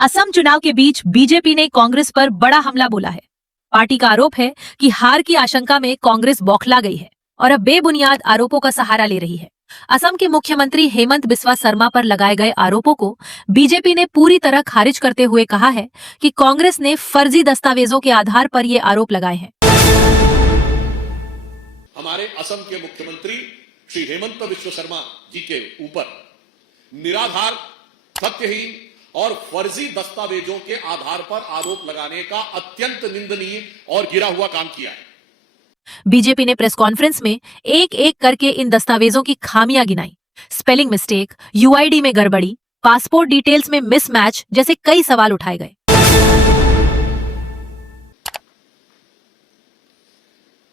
असम चुनाव के बीच बीजेपी ने कांग्रेस पर बड़ा हमला बोला है। पार्टी का आरोप है कि हार की आशंका में कांग्रेस बौखला गई है और अब बेबुनियाद आरोपों का सहारा ले रही है। असम के मुख्यमंत्री हेमंत बिस्वा शर्मा पर लगाए गए आरोपों को बीजेपी ने पूरी तरह खारिज करते हुए कहा है कि कांग्रेस ने फर्जी दस्तावेजों के आधार पर ये आरोप लगाए हैं। हमारे असम के मुख्यमंत्री श्री हेमंत बिस्वा शर्मा जी के ऊपर निराधार, सत्यहीन और फर्जी दस्तावेजों के आधार पर आरोप लगाने का अत्यंत निंदनीय और गिरा हुआ काम किया है। बीजेपी ने प्रेस कॉन्फ्रेंस में एक एक करके इन दस्तावेजों की खामियां गिनाई। स्पेलिंग मिस्टेक, यूआईडी में गड़बड़ी, पासपोर्ट डिटेल्स में मिसमैच जैसे कई सवाल उठाए गए।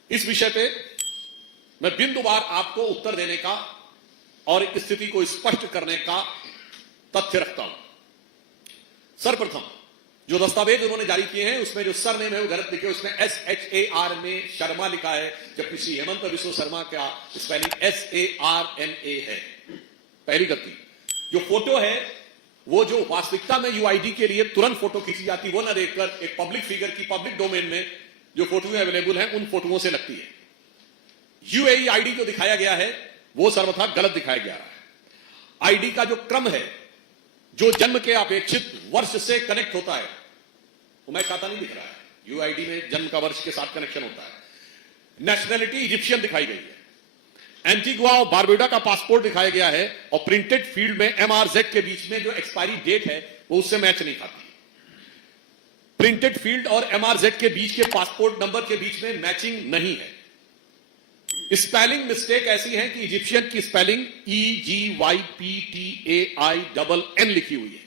इस विषय पे मैं बिंदुवार आपको उत्तर देने का और स्थिति को स्पष्ट करने का तथ्य रखता हूं। सर्वप्रथम जो दस्तावेज उन्होंने जारी किए हैं उसमें जो सरनेम है वो गलत लिखे, उसमें SHAR में शर्मा लिखा है, जबकि श्री हेमंत बिस्वा शर्मा का स्पेलिंग SARMA है। पहली गलती। जो फोटो है वो जो वास्तविकता में यूआईडी के लिए तुरंत फोटो खींची जाती वो न देखकर एक पब्लिक फिगर की पब्लिक डोमेन में जो फोटो अवेलेबल है उन फोटोओं से लगती है। यूएई आईडी जो दिखाया गया है वो सर्वथा गलत दिखाया गया है। आईडी का जो क्रम है जो जन्म के अपेक्षित वर्ष से कनेक्ट होता है वो मैं खाता नहीं दिख रहा है। यूआईडी में जन्म का वर्ष के साथ कनेक्शन होता है। नेशनैलिटी इजिप्शियन दिखाई गई है। एंटीगुआ और बारबुडा का पासपोर्ट दिखाया गया है और प्रिंटेड फील्ड में MRZ के बीच में जो एक्सपायरी डेट है वो उससे मैच नहीं खाती। प्रिंटेड फील्ड और MRZ के बीच के पासपोर्ट नंबर के बीच में मैचिंग नहीं है। स्पेलिंग मिस्टेक ऐसी है कि इजिप्शियन की स्पेलिंग EGYPTAINN लिखी हुई है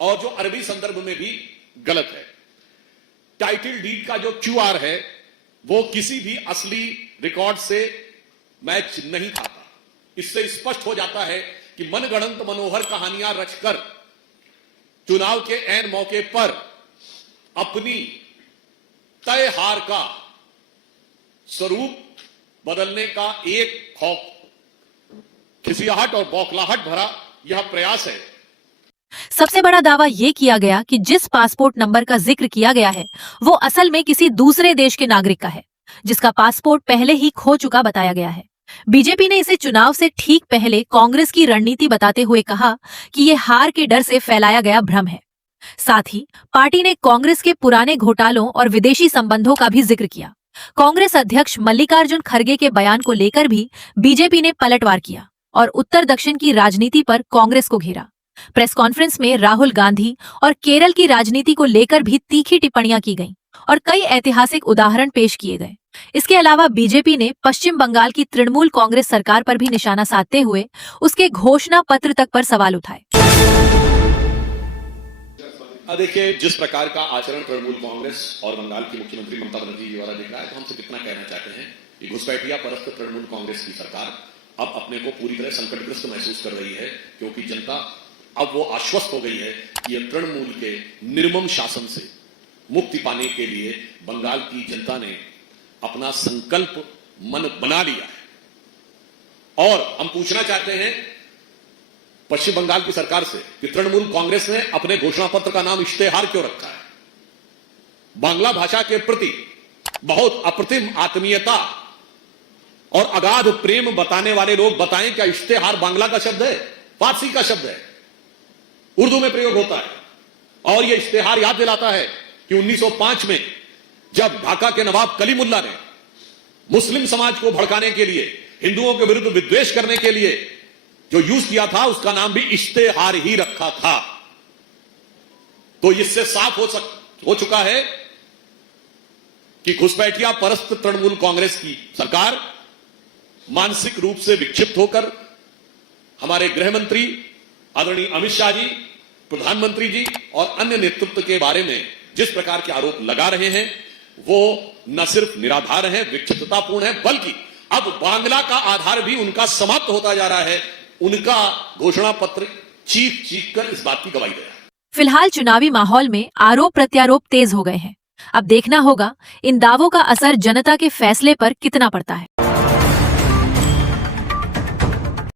और जो अरबी संदर्भ में भी गलत है। टाइटल डीड का जो QR है वो किसी भी असली रिकॉर्ड से मैच नहीं खाता। इससे स्पष्ट हो जाता है कि मनगढ़ंत मनोहर कहानियां रचकर चुनाव के ऐन मौके पर अपनी तय हार का स्वरूप बदलने का एक खिसियाहट और बौखलाहट भरा यह प्रयास है। सबसे बड़ा दावा यह किया गया कि जिस पासपोर्ट नंबर का जिक्र किया गया है वो असल में किसी दूसरे देश के नागरिक का है जिसका पासपोर्ट पहले ही खो चुका बताया गया है। बीजेपी ने इसे चुनाव से ठीक पहले कांग्रेस की रणनीति बताते हुए कहा कि ये हार के डर से फैलाया गया भ्रम है। साथ ही पार्टी ने कांग्रेस के पुराने घोटालों और विदेशी संबंधों का भी जिक्र किया। कांग्रेस अध्यक्ष मल्लिकार्जुन खड़गे के बयान को लेकर भी बीजेपी ने पलटवार किया और उत्तर दक्षिण की राजनीति पर कांग्रेस को घेरा। प्रेस कॉन्फ्रेंस में राहुल गांधी और केरल की राजनीति को लेकर भी तीखी टिप्पणियां की गईं और कई ऐतिहासिक उदाहरण पेश किए गए। इसके अलावा बीजेपी ने पश्चिम बंगाल की तृणमूल कांग्रेस सरकार पर भी निशाना साधते हुए उसके घोषणा पत्र तक पर सवाल उठाए। देखिए, जिस प्रकार का आचरण तृणमूल कांग्रेस और बंगाल की मुख्यमंत्री ममता बनर्जी जी द्वारा दिख रहा है तो हमसे कितना कहना चाहते हैं कि घुसपैठिया परस्त तृणमूल कांग्रेस की सरकार अब अपने को पूरी तरह संकटग्रस्त महसूस कर रही है, क्योंकि जनता अब वो आश्वस्त हो गई है कि यह तृणमूल के निर्मम शासन से मुक्ति पाने के लिए बंगाल की जनता ने अपना संकल्प मन बना लिया है। और हम पूछना चाहते हैं पश्चिम बंगाल की सरकार से कि तृणमूल कांग्रेस ने अपने घोषणा पत्र का नाम इश्तेहार क्यों रखा है। बांग्ला भाषा के प्रति बहुत अप्रतिम आत्मीयता और अगाध प्रेम बताने वाले लोग बताएं क्या इश्तेहार बांग्ला का शब्द है, फारसी का शब्द है, उर्दू में प्रयोग होता है। और यह इश्तेहार याद दिलाता है कि 1905 में जब ढाका के नवाब कलीमुल्ला ने मुस्लिम समाज को भड़काने के लिए, हिंदुओं के विरुद्ध विद्वेष करने के लिए जो यूज किया था उसका नाम भी इश्तेहार ही रखा था। तो इससे साफ हो चुका है कि घुसपैठिया परस्त तृणमूल कांग्रेस की सरकार मानसिक रूप से विक्षिप्त होकर हमारे गृह मंत्री आदरणीय अमित शाह जी, प्रधानमंत्री जी और अन्य नेतृत्व के बारे में जिस प्रकार के आरोप लगा रहे हैं वो न सिर्फ निराधार हैं, विक्षिप्ततापूर्ण है, बल्कि अब बांग्ला का आधार भी उनका समाप्त होता जा रहा है। उनका घोषणा पत्र चीख कर इस बात की गवाही दे रहा है। फिलहाल चुनावी माहौल में आरोप प्रत्यारोप तेज हो गए हैं। अब देखना होगा इन दावों का असर जनता के फैसले पर कितना पड़ता है।